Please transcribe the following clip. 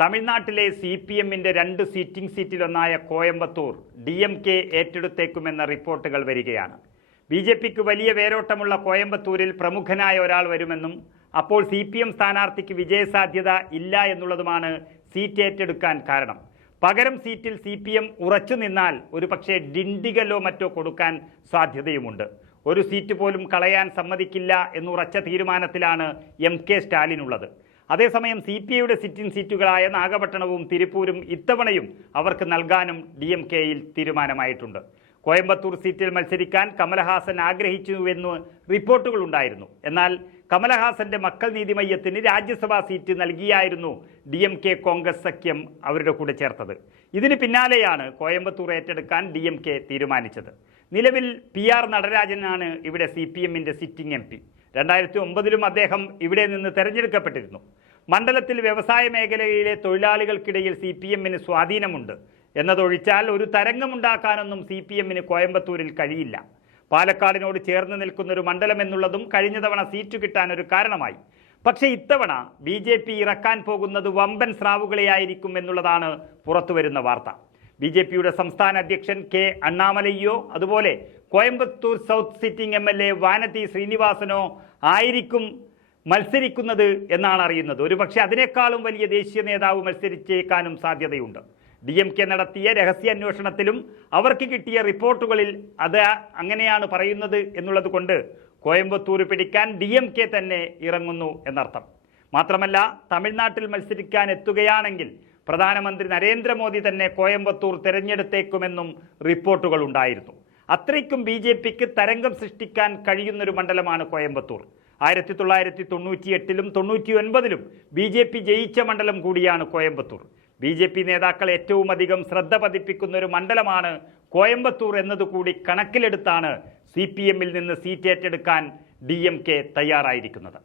തമിഴ്നാട്ടിലെ C P എമ്മിന്റെ രണ്ട് സീറ്റിംഗ് സീറ്റിലൊന്നായ കോയമ്പത്തൂർ ഡി എം കെ ഏറ്റെടുത്തേക്കുമെന്ന റിപ്പോർട്ടുകൾ വരികയാണ്. ബി ജെ പിക്ക് വലിയ വേരോട്ടമുള്ള കോയമ്പത്തൂരിൽ പ്രമുഖനായ ഒരാൾ വരുമെന്നും അപ്പോൾ സി പി എം സ്ഥാനാർത്ഥിക്ക് വിജയസാധ്യത ഇല്ല എന്നുള്ളതുമാണ് സീറ്റ് ഏറ്റെടുക്കാൻ കാരണം. പകരം സീറ്റിൽ സി പി എം ഉറച്ചു നിന്നാൽ ഒരു പക്ഷേ ഡിണ്ടിഗലോ മറ്റോ കൊടുക്കാൻ സാധ്യതയുമുണ്ട്. ഒരു സീറ്റ് പോലും കളയാൻ സമ്മതിക്കില്ല എന്നുറച്ച തീരുമാനത്തിലാണ് എം കെ സ്റ്റാലിൻ ഉള്ളത് അതേസമയം സി പി ഐയുടെ സിറ്റിംഗ് സീറ്റുകളായ നാഗപട്ടണവും തിരുപ്പൂരും ഇത്തവണയും അവർക്ക് നൽകാനും ഡി എം കെയിൽ തീരുമാനമായിട്ടുണ്ട്. കോയമ്പത്തൂർ സീറ്റിൽ മത്സരിക്കാൻ കമലഹാസൻ ആഗ്രഹിച്ചുവെന്ന് റിപ്പോർട്ടുകളുണ്ടായിരുന്നു. എന്നാൽ കമലഹാസന്റെ മക്കൾ നീതി മയ്യത്തിന് രാജ്യസഭാ സീറ്റ് നൽകിയായിരുന്നു ഡി എം കെ കോൺഗ്രസ് സഖ്യം അവരുടെ കൂടെ ചേർത്തത്. ഇതിന് പിന്നാലെയാണ് കോയമ്പത്തൂർ ഏറ്റെടുക്കാൻ ഡി എം കെ തീരുമാനിച്ചത്. നിലവിൽ പി ആർ നടരാജനാണ് ഇവിടെ സി പി എമ്മിന്റെ സിറ്റിംഗ് എം പി. രണ്ടായിരത്തി ഒമ്പതിലും അദ്ദേഹം ഇവിടെ നിന്ന് തെരഞ്ഞെടുക്കപ്പെട്ടിരുന്നു. മണ്ഡലത്തിൽ വ്യവസായ മേഖലയിലെ തൊഴിലാളികൾക്കിടയിൽ സി പി എമ്മിന് സ്വാധീനമുണ്ട്. എന്നതൊഴിച്ചാൽ ഒരു തരംഗമുണ്ടാക്കാനൊന്നും സി പി എമ്മിന് കോയമ്പത്തൂരിൽ കഴിയില്ല. പാലക്കാടിനോട് ചേർന്ന് നിൽക്കുന്ന ഒരു മണ്ഡലം എന്നുള്ളതും കഴിഞ്ഞ തവണ സീറ്റ് കിട്ടാൻ ഒരു കാരണമായി. പക്ഷേ ഇത്തവണ ബി ജെ പി ഇറക്കാൻ പോകുന്നത് വമ്പൻ സ്രാവുകളെയായിരിക്കും എന്നുള്ളതാണ് പുറത്തുവരുന്ന വാർത്ത. ബി ജെ പിയുടെ സംസ്ഥാന അധ്യക്ഷൻ കെ അണ്ണാമലയ്യോ അതുപോലെ Coimbatore south sitting M L A Vanathi ശ്രീനിവാസനോ ആയിരിക്കും മത്സരിക്കുന്നത് എന്നാണ് അറിയുന്നത്. ഒരുപക്ഷെ അതിനേക്കാളും വലിയ ദേശീയ നേതാവ് മത്സരിച്ചേക്കാനും സാധ്യതയുണ്ട്. ഡി എം കെ നടത്തിയ രഹസ്യാന്വേഷണത്തിലും അവർക്ക് കിട്ടിയ റിപ്പോർട്ടുകളിൽ അത് അങ്ങനെയാണ് പറയുന്നത് എന്നുള്ളത് കൊണ്ട് കോയമ്പത്തൂർ പിടിക്കാൻ ഡി എം കെ തന്നെ ഇറങ്ങുന്നു എന്നർത്ഥം. മാത്രമല്ല തമിഴ്നാട്ടിൽ മത്സരിക്കാൻ എത്തുകയാണെങ്കിൽ പ്രധാനമന്ത്രി നരേന്ദ്രമോദി തന്നെ കോയമ്പത്തൂർ തിരഞ്ഞെടുത്തേക്കുമെന്നും റിപ്പോർട്ടുകൾ ഉണ്ടായിരുന്നു. അത്രയ്ക്കും ബി ജെ പിക്ക് തരംഗം സൃഷ്ടിക്കാൻ കഴിയുന്നൊരു മണ്ഡലമാണ് കോയമ്പത്തൂർ. ആയിരത്തി തൊള്ളായിരത്തി തൊണ്ണൂറ്റി എട്ടിലും തൊണ്ണൂറ്റി ഒൻപതിലും ബി ജെ പി ജയിച്ച മണ്ഡലം കൂടിയാണ് കോയമ്പത്തൂർ. ബി ജെ പി നേതാക്കൾ ഏറ്റവും അധികം ശ്രദ്ധ പതിപ്പിക്കുന്ന ഒരു മണ്ഡലമാണ് കോയമ്പത്തൂർ എന്നതുകൂടി കണക്കിലെടുത്താണ് സി പി എമ്മിൽ നിന്ന് സീറ്റ് ഏറ്റെടുക്കാൻ ഡി എം കെ തയ്യാറായിരിക്കുന്നത്.